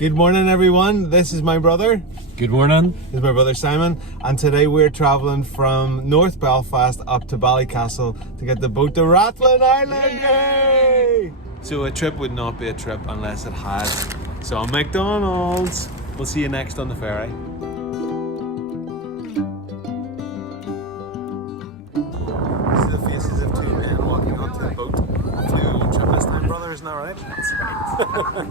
Good morning, everyone. This is my brother. Good morning. This is my brother Simon, and today we're travelling from North Belfast up to Ballycastle to get the boat to Rathlin Island. Yay! So a trip would not be a trip unless it had some McDonald's. We'll see you next on the ferry. These are the faces of two men walking onto the boat. Hopefully we won't trip this time, brother, isn't that right? That's right.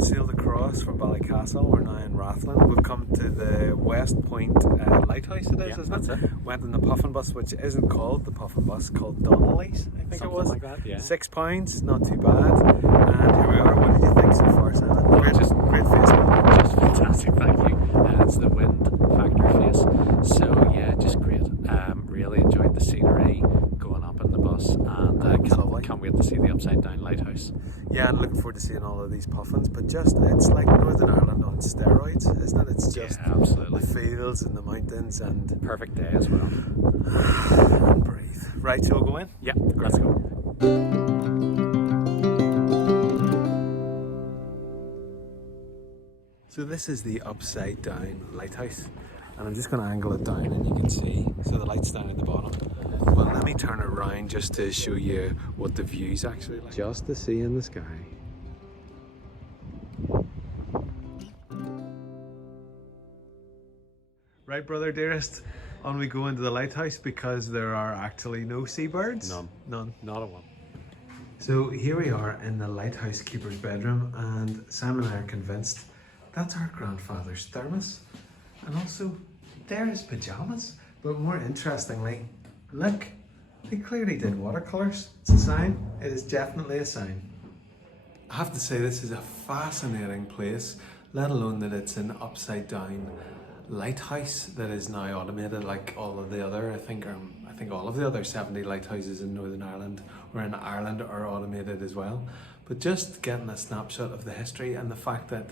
Sailed across from Ballycastle. We're now in Rathlin. We've come to the West Point lighthouse. It is, isn't it? Went in the puffin bus, which isn't called the puffin bus, called Donnelly's, I think. Something it was. Like that, yeah. £6, not too bad. And here we are. What did you think so far, Simon? Great face. Just fantastic, thank you. It's the wind factor face. So yeah, just great. Really enjoyed the scenery going up in the bus, and can't wait to see the upside down lighthouse. Yeah, and looking forward to seeing all of these puffins. But just, it's like Northern Ireland on steroids, isn't it? It's just absolutely the fields and the mountains and perfect day as well. And breathe. Right, so we'll go in? Yeah, let's go. So this is the upside down lighthouse, and I'm just going to angle it down and you can see, so the light's down at the bottom. Well, let me turn it around just to show you what the view's actually like. Just the sea in the sky. Right, brother dearest, on we go into the lighthouse because there are actually no seabirds. None. Not a one. So here we are in the lighthouse keeper's bedroom, and Sam and I are convinced that's our grandfather's thermos, and also there his pajamas. But more interestingly, look, they clearly did watercolours. It's a sign. It is definitely a sign. I have to say, this is a fascinating place, let alone that it's an upside down lighthouse that is now automated like all of the other, I think all of the other 70 lighthouses in Northern Ireland or in Ireland are automated as well. But just getting a snapshot of the history and the fact that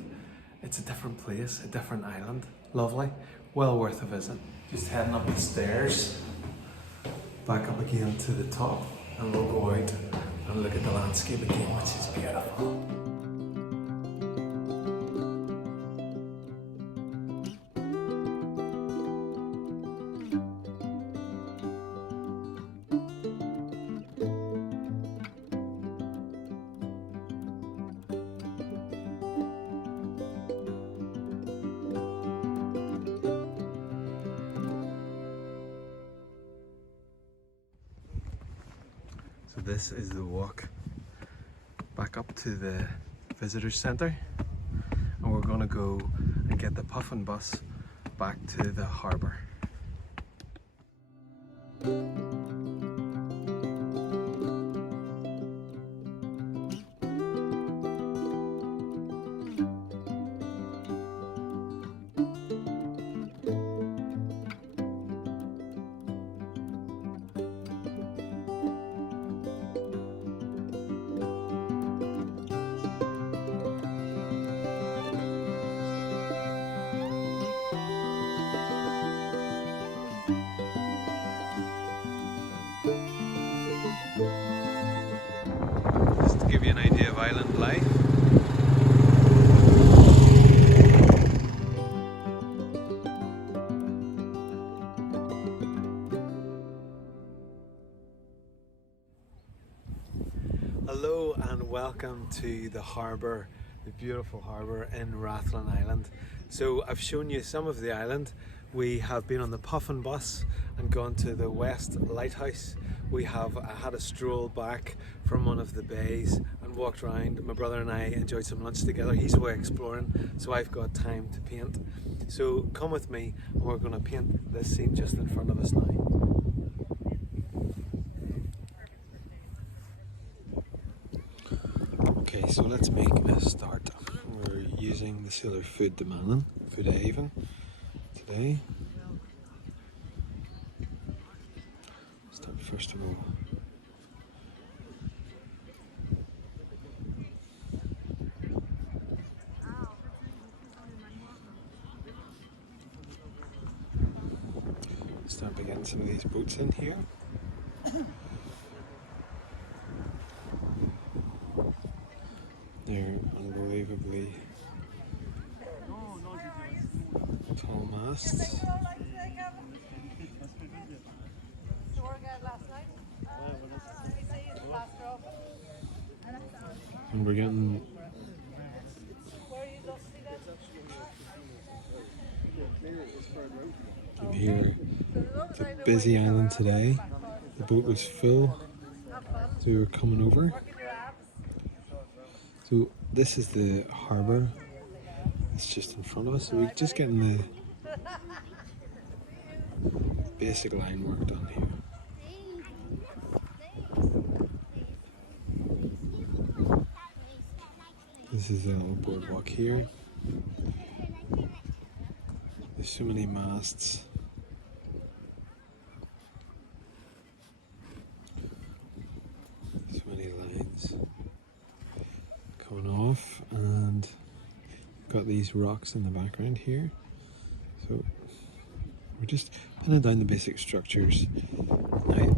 it's a different place, a different island. Lovely. Well worth a visit. Just heading up the stairs, back up again to the top, and we'll go out and look at the landscape again, which is beautiful. this is the walk back up to the visitors centre, and we're going to go and get the puffin bus back to the harbour. Just to give you an idea of island life. Hello and welcome to the harbour, the beautiful harbour in Rathlin Island. So I've shown you some of the island. We have been on the puffin bus and gone to the west lighthouse. We have had a stroll back from one of the bays and walked around. My brother and I enjoyed some lunch together. He's away exploring, so I've got time to paint. So come with me and we're going to paint this scene just in front of us now. Okay, so let's make a start. We're using the sailor Fude de Mannen, Fude Haven today. Start first of all. Start by getting some of these boats in here. They're unbelievably tall masts. And we're getting here. It's a busy island today. The boat was full as we were coming over. So this is the harbour. It's just in front of us. So we're just getting the basic line work done here. This is a little boardwalk here. There's so many masts. So many lines coming off, and got these rocks in the background here. So we're just pinning down the basic structures. Now,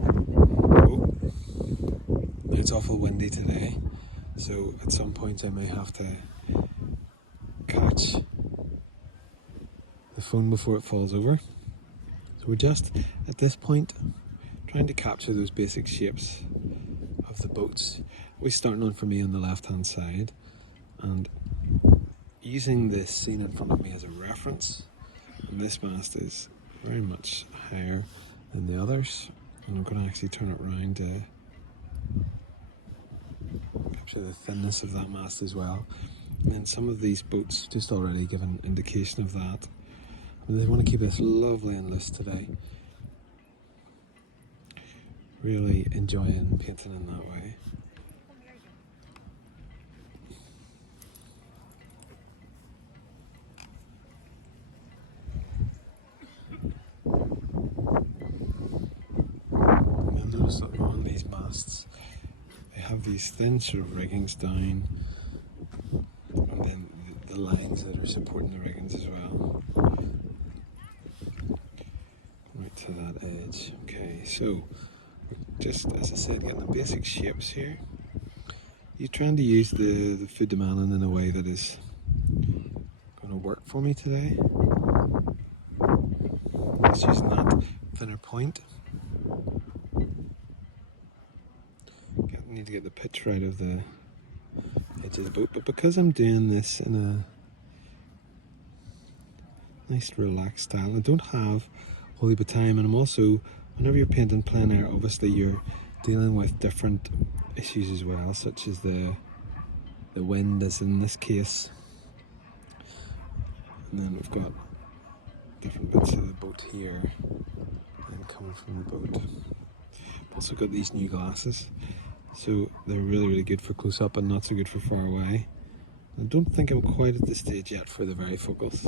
it's awful windy today, so at some point I may have to catch the phone before it falls over. So we're just at this point trying to capture those basic shapes of the boats. We're starting on for me on the left hand side and using this scene in front of me as a reference. And this mast is very much higher than the others, and I'm going to actually turn it around to capture the thinness of that mast as well. And then some of these boats just already give an indication of that. And they want to keep this lovely and loose today. Really enjoying painting in that way. Notice that on these masts they have these thin sort of riggings down, and then the lines that are supporting the riggings as well, right to that edge. Okay, so just as I said, getting the basic shapes here. You're trying to use the Fude de Mannen in a way that is going to work for me today. Just using that thinner point. Need to get the pitch right of the edge of the boat, but because I'm doing this in a nice relaxed style, I don't have a whole heap of time, and I'm also, whenever you're painting plein air, obviously you're dealing with different issues as well, such as the wind, as in this case. And then we've got different bits of the boat here and coming from the boat. I've also got these new glasses, so they're really good for close up and not so good for far away. I don't think I'm quite at the stage yet for the varifocals,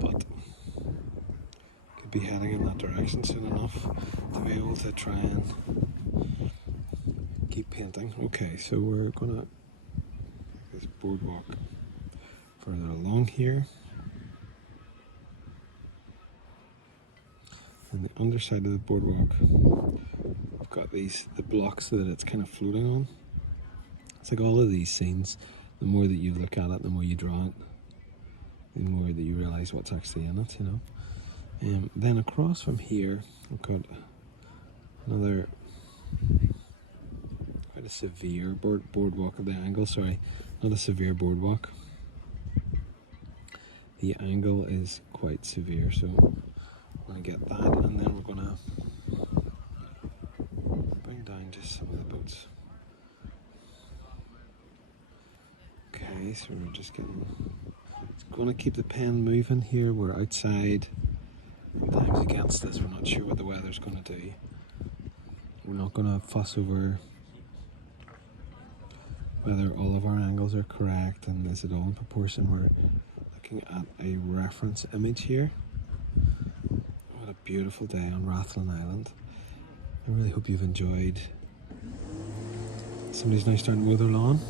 but could be heading in that direction soon enough to be able to try and keep painting. Okay, so we're gonna this boardwalk further along here, and the underside of the boardwalk, I've got the blocks that it's kind of floating on. It's like all of these scenes, the more that you look at it, the more you draw it, the more that you realise what's actually in it, you know. Then across from here, I've got another quite a severe boardwalk at the angle, sorry, not a severe boardwalk. The angle is quite severe, so we're going to get that, and then we're going to bring down just some of the boats. Okay, so we're just getting, it's going to keep the pen moving here. We're outside, times against us, we're not sure what the weather's going to do. We're not going to fuss over whether all of our angles are correct and is it all in proportion. We're looking at a reference image here. What a beautiful day on Rathlin Island. I really hope you've enjoyed. Somebody's now starting to mow their lawn.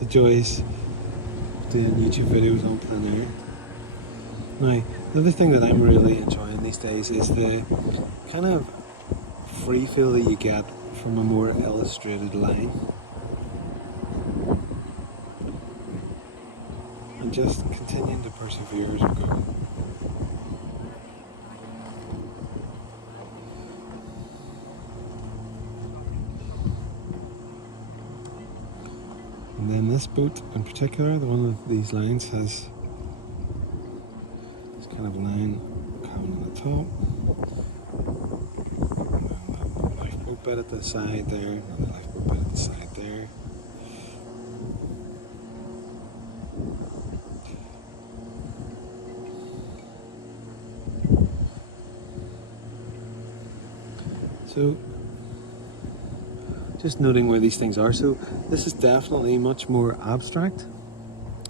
The joys of doing YouTube videos on plein air. Now, the other thing that I'm really enjoying these days is the kind of free feel that you get from a more illustrated line. And just continuing to persevere as we go. And then this boat in particular, the one of these lines has this kind of line coming on the top. Another lifeboat bit at the side there, another lifeboat bit at the side there. So, just noting where these things are. So this is definitely much more abstract.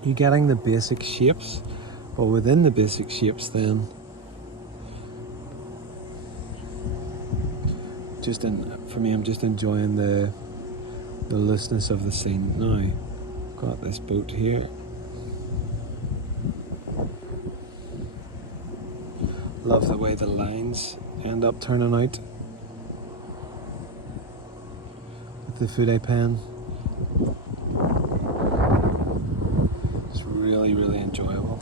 You're getting the basic shapes, but within the basic shapes then, for me, I'm just enjoying the looseness of the scene. Now, got this boat here. Love the way the lines end up turning out. The Fude pen. It's really enjoyable.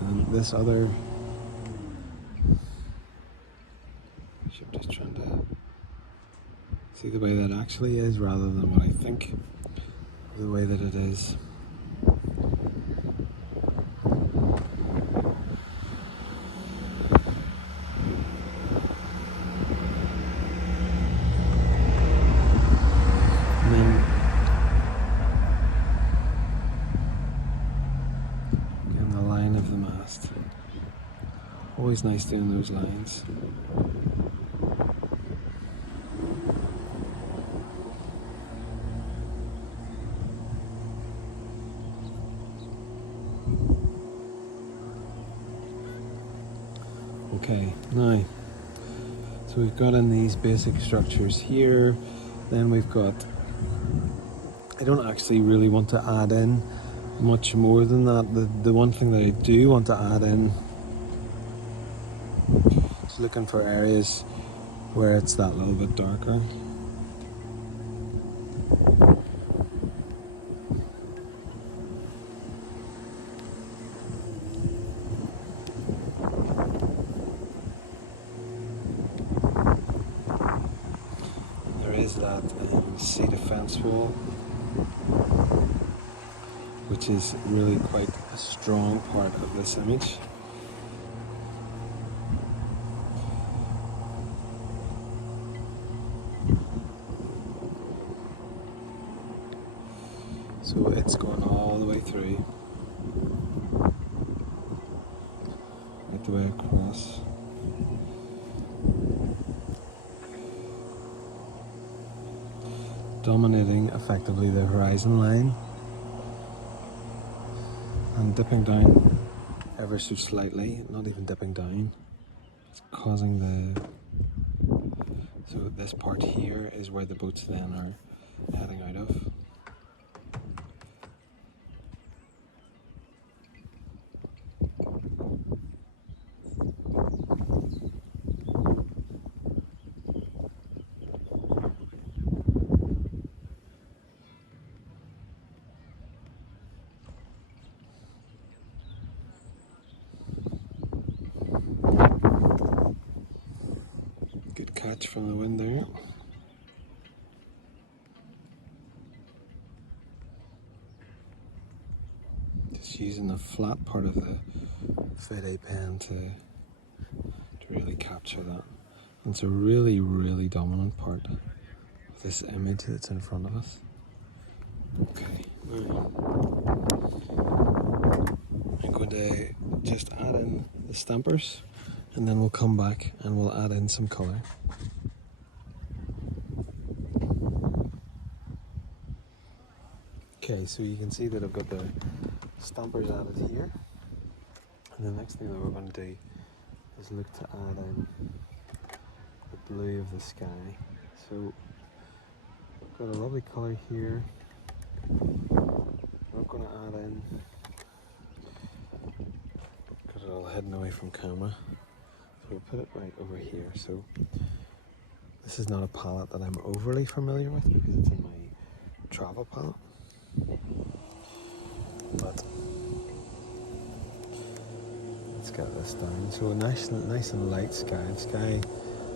And this other ship, just trying to see the way that actually is rather than what I think the way that it is. Always nice doing those lines. Okay, now, so we've got in these basic structures here, then we've got, I don't actually really want to add in much more than that. The one thing that I do want to add in, looking for areas where it's that little bit darker. There is that cedar fence wall, which is really quite a strong part of this image. So it's going all the way through, right the way across. Dominating effectively the horizon line and dipping down ever so slightly, not even dipping down. It's causing so this part here is where the boats then are heading out of. Good catch from the wind there. Just using the flat part of the Fude pen to really capture that. And it's a really, really dominant part of this image that's in front of us. Okay, now I'm going to just add in the stampers, and then we'll come back and we'll add in some colour. Okay, so you can see that I've got the stampers added here, and the next thing that we're going to do is look to add in the blue of the sky. So I've got a lovely colour here. I'm going to add in, got it all hidden away from camera, so we'll put it right over here. So this is not a palette that I'm overly familiar with because it's in my travel palette, but let's get this down. So a nice and light sky. The sky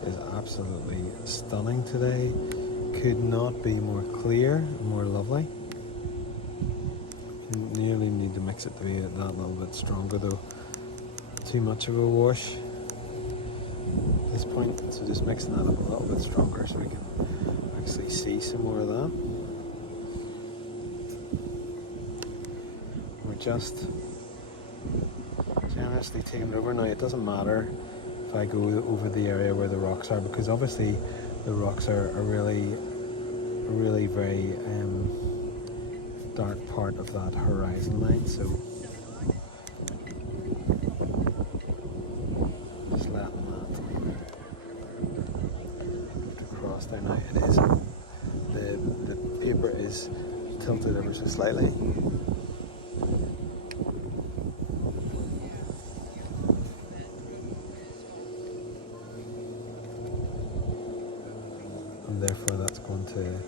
is absolutely stunning today. Could not be more clear, more lovely. You nearly need to mix it to be that little bit stronger though. Too much of a wash at this point, so just mixing that up a little bit stronger so we can actually see some more of that. We're just generously taking it over. Now it doesn't matter if I go over the area where the rocks are, because obviously the rocks are a really very dark part of that horizon line, so just letting that cross there. Now it is, the paper is tilted ever so slightly. And therefore that's going to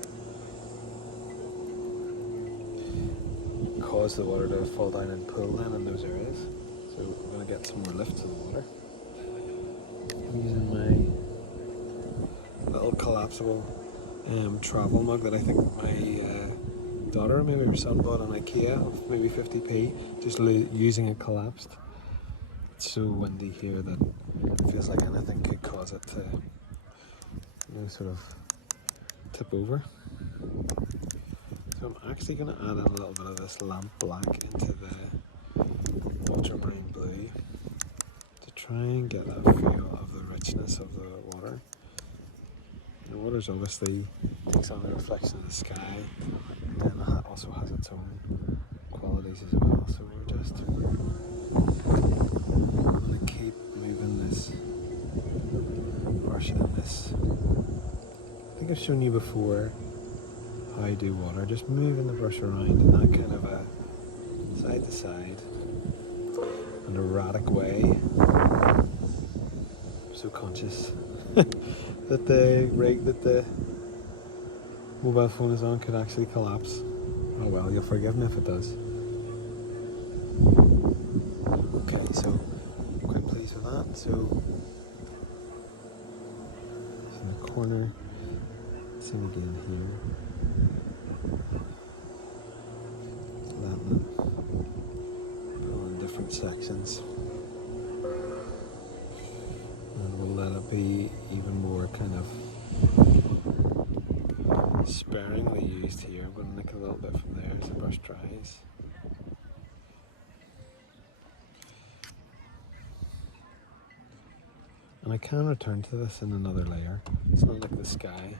cause the water to fall down and pool then in those areas. So we're going to get some more lift to the water. I'm using my little collapsible travel mug that I think my daughter, maybe her son, bought on Ikea of maybe 50p, just using it collapsed. It's so windy here that it feels like anything could cause it to, sort of tip over. So I'm actually going to add in a little bit of this lamp black into the ultramarine blue to try and get that feel of the richness of the water. The water's obviously takes on the reflection of the sky, and then it also has its own qualities as well. So we're just going to keep moving this, brushing in this. I think I've shown you before how I do water, just moving the brush around in that kind of a side to side and erratic way. I'm so conscious that the rig that the mobile phone is on could actually collapse. Oh well, you'll forgive me if it does. Okay, so I'm quite pleased with that. So in the corner, same again here. Pull in different sections, and we'll let it be even more kind of sparingly used here. I'm going to nick a little bit from there. as the brush dries. And I can return to this in another layer. It's not like the sky.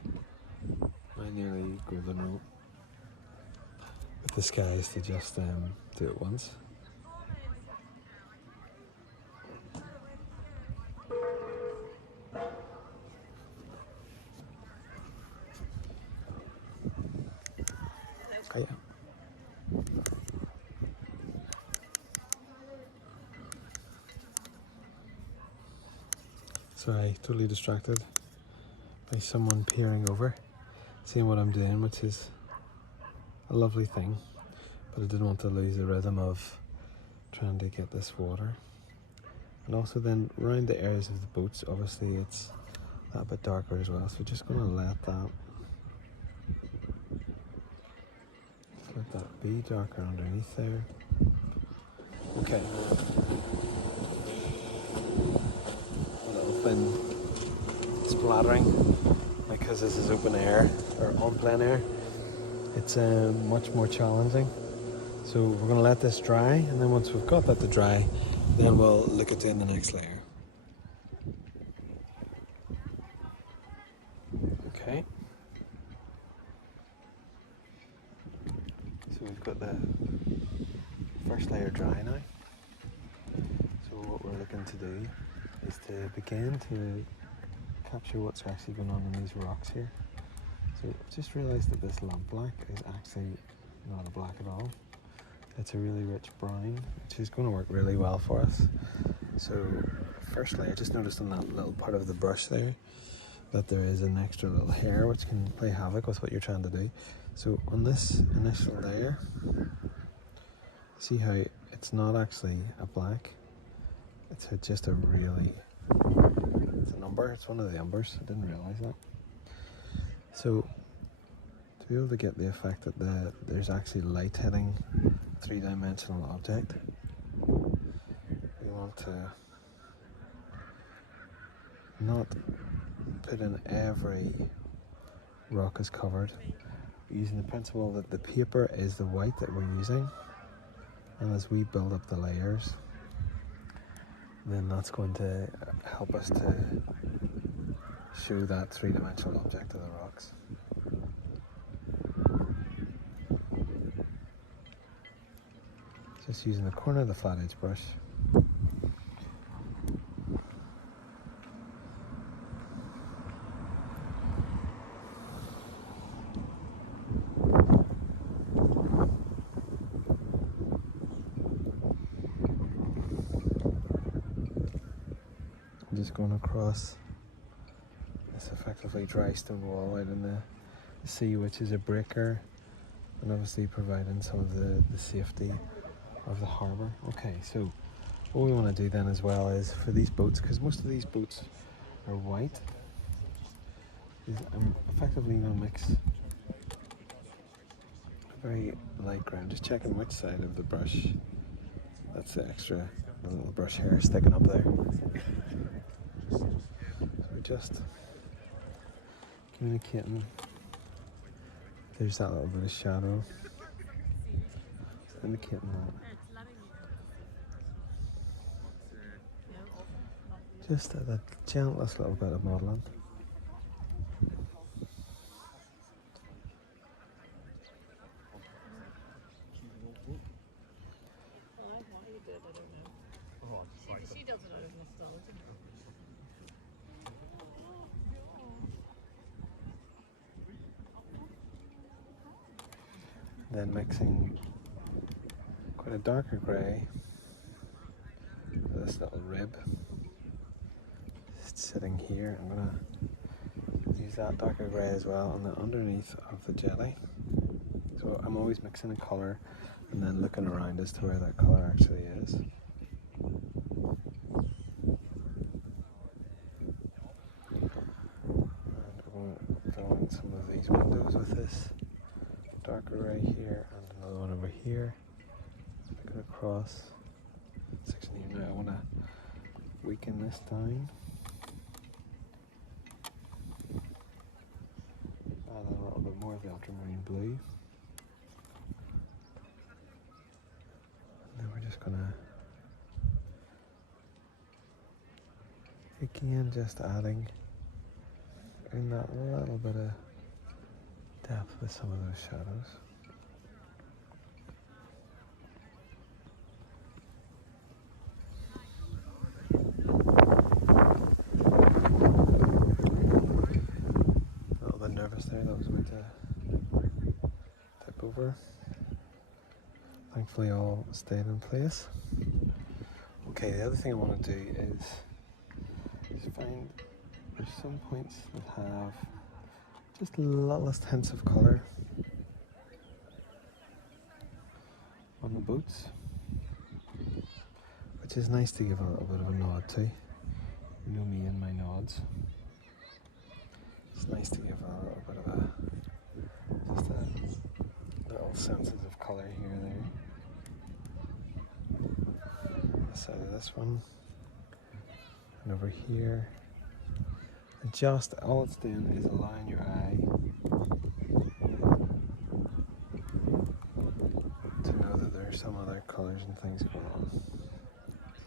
I nearly go the route with the sky is to just do it once. Oh, yeah. Sorry, totally distracted by someone peering over, seeing what I'm doing, which is a lovely thing, but I didn't want to lose the rhythm of trying to get this water. And also then around the areas of the boats, obviously it's that bit darker as well, so we're just going to let that be darker underneath there. Okay. A little thin splattering, because this is open air, or on plein air. It's much more challenging. So we're going to let this dry, and then once we've got that to dry, then we'll look at doing the next layer. Okay. So we've got the first layer dry now. So what we're looking to do is to begin to capture what's actually going on in these rocks here. So I've just realised that this lamp black is actually not a black at all. It's a really rich brown, which is going to work really well for us. So first layer, just noticed on that little part of the brush there that there is an extra little hair which can play havoc with what you're trying to do. So on this initial layer, see how it's not actually a black, it's just a really, it's an umber, it's one of the umbers, I didn't realise that. So to be able to get the effect that there's actually light hitting a three-dimensional object, we want to not put in every rock is covered. We're using the principle that the paper is the white that we're using, and as we build up the layers, then that's going to help us to show that three-dimensional object of the rocks. Just using the corner of the flat edge brush. I'm just going across this effectively dry stone wall out in the sea, which is a breaker, and obviously providing some of the safety of the harbour. Okay, so what we want to do then as well is for these boats, because most of these boats are white, is I'm effectively going to mix a very light ground, just checking which side of the brush, that's the extra little brush hair sticking up there. So we're just communicating. There's that little bit of shadow, indicating that. Just the gentlest little bit of modelling. She does it out of nostalgia. Then mixing quite a darker grey with this little rib. Just sitting here, I'm going to use that darker grey as well on the underneath of the jelly. So I'm always mixing a colour and then looking around as to where that colour actually is. Some of these windows with this darker right here and another one over here. Looking across section here now, I want to weaken this down. Add a little bit more of the ultramarine blue. gonna, again, just adding in that little bit of depth with some of those shadows. A little bit nervous there, that was about to tip over. Thankfully all stayed in place. Okay, the other thing I want to do is find there's some points that have just littlest hints of colour on the boats, which is nice to give a little bit of a nod to. You know me and my nods. It's nice to give a little bit of just a little sensitive colour here and there. This side of this one, and over here. And just all it's doing is allowing your eye to know that there's some other colours and things going on. A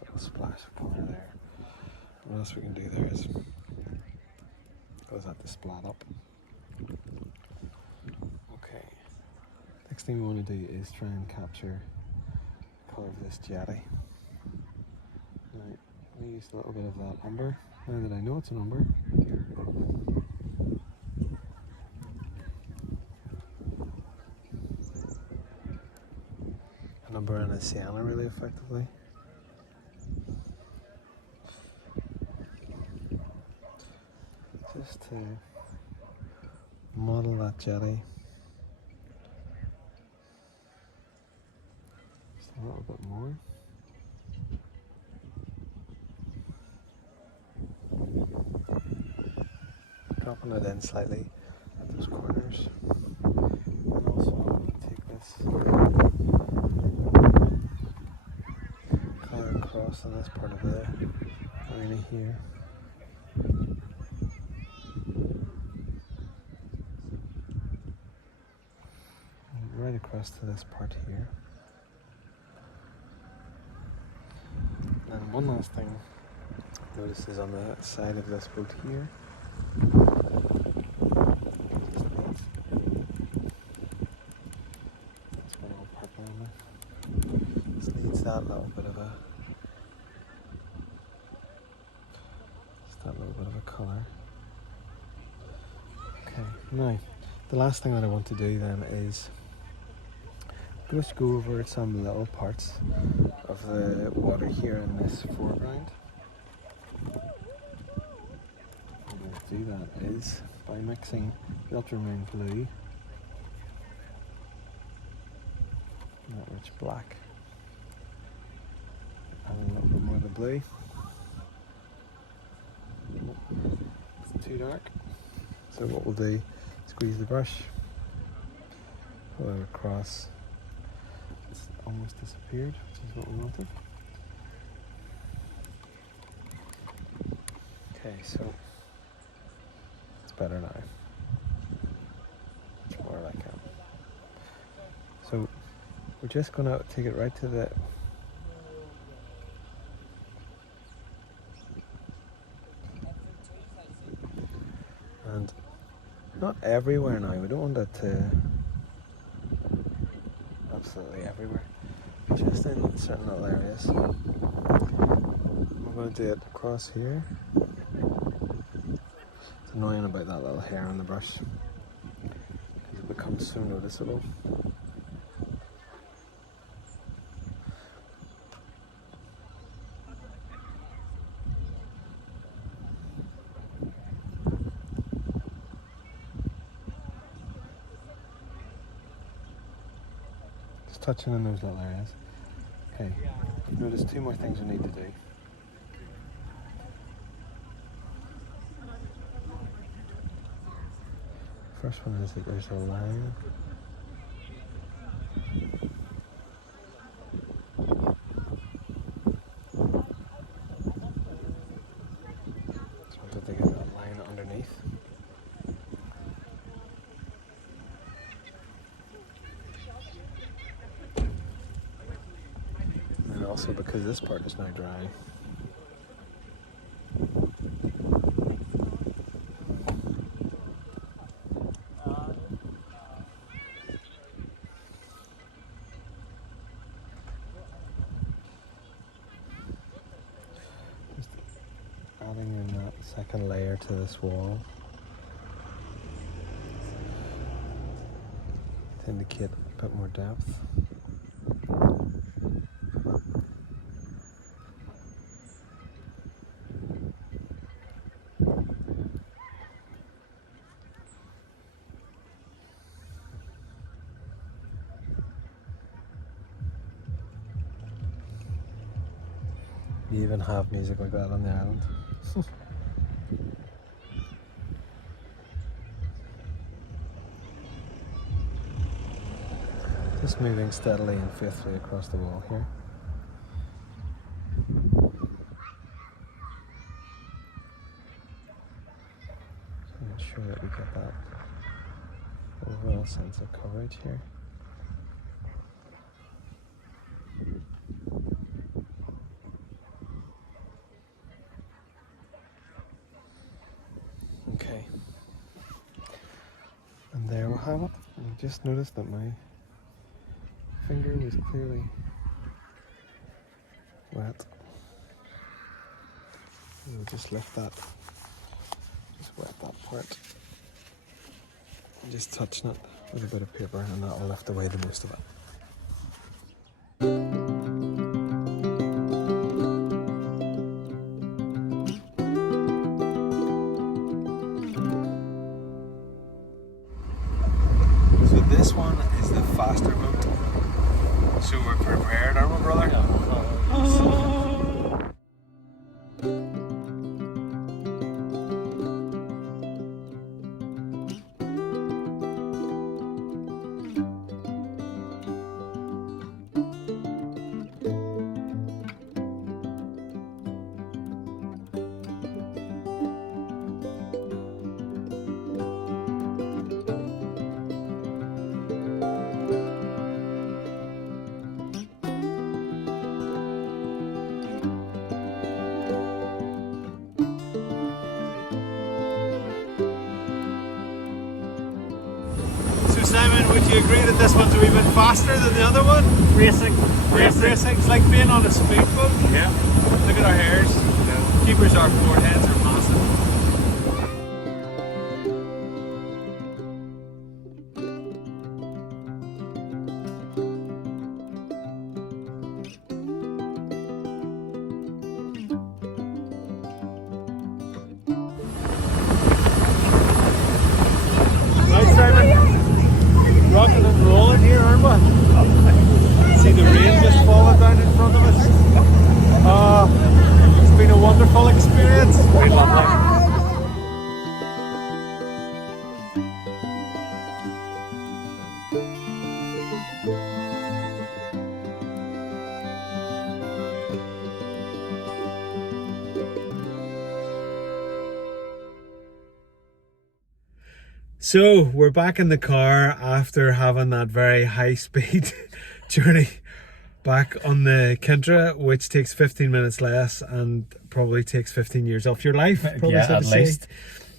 little splash of colour there. What else we can do there is cause that to splat up. Okay. Next thing we want to do is try and capture the colour of this jetty. Now, we use a little bit of that umber. Now that I know it's an umber. An umber and a sienna really effectively. Just to model that jetty. Just a little bit more. Dropping it in slightly at those corners. And also I'm going to take this colour across on this part of the arena here. And right across to this part here. And one last thing, notice is on the side of this boat here. That little bit of a colour. Okay, now the last thing that I want to do then is just go over some little parts of the water here in this foreground. What I'm going to do that is by mixing the ultramarine blue and that rich black. Add a little bit more of the blue. It's too dark. So what we'll do, squeeze the brush, pull it across. It's almost disappeared, which is what we wanted. Okay, so it's better now. Much more like it. So we're just gonna take it right to the and not everywhere now, we don't want it to absolutely everywhere, just in certain little areas. We're going to do it across here. It's annoying about that little hair on the brush because it becomes so noticeable. Touching in those little areas. Okay, notice two more things we need to do. First one is that there's a line. So I want to get that line underneath. also because this part is now dry. Just adding in that second layer to this wall to indicate a bit more depth. You even have music like that on the island. Just moving steadily and faithfully across the wall here. So make sure that we get that overall sense of coverage here. Okay, and there we have it. I just noticed that my finger was clearly wet. We'll just lift that, just wet that part. Just touching it with a bit of paper, and that will lift away the most of it. This one is the faster boat, so we're prepared, aren't we, brother? Simon, would you agree that this one's a wee bit faster than the other one? Racing. Racing. It's like being on a speedboat. Yeah. Look at our hairs. Yeah. Keepers, our foreheads are massive. Right, Simon? Rocking and rolling here, aren't we? See the rain just falling down in front of us. It's been a wonderful experience. We love it. So we're back in the car after having that very high speed journey back on the Kintra, which takes 15 minutes less and probably takes 15 years off your life. Yeah, at least.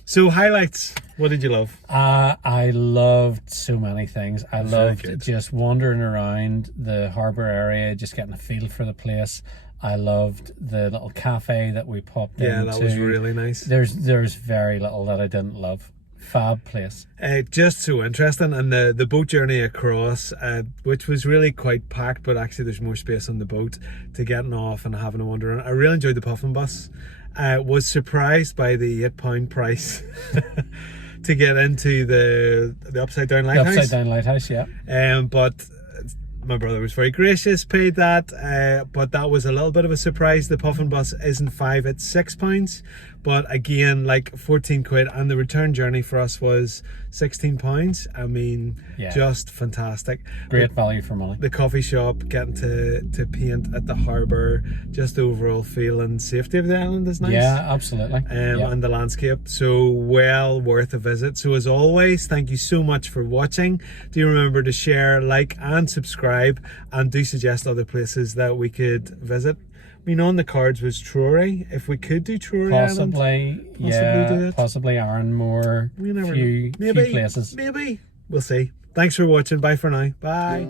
So highlights, what did you love? I loved so many things. I Very loved good. just wandering around the harbour area, just getting a feel for the place. I loved the little cafe that we popped into. Yeah, that was really nice. There's very little that I didn't love. Fab place. Just so interesting, and the boat journey across, which was really quite packed, but actually there's more space on the boat to getting off and having a wander around. I really enjoyed the puffin bus. Was surprised by the £8 price to get into the upside down lighthouse. The upside down lighthouse, yeah. But my brother was very gracious, paid that, but that was a little bit of a surprise. The puffin bus isn't £5, it's £6, But again, like 14 quid, and the return journey for us was £16. I mean, just fantastic. Great value for money. The coffee shop, getting to paint at the harbour, just the overall feel and safety of the island is nice. Yeah, absolutely. And the landscape, so well worth a visit. So as always, thank you so much for watching. Do remember to share, like and subscribe, and do suggest other places that we could visit. I mean, on the cards was Trory. If we could do Trory Island, possibly Arranmore, few places. Maybe. We'll see. Thanks for watching. Bye for now. Bye.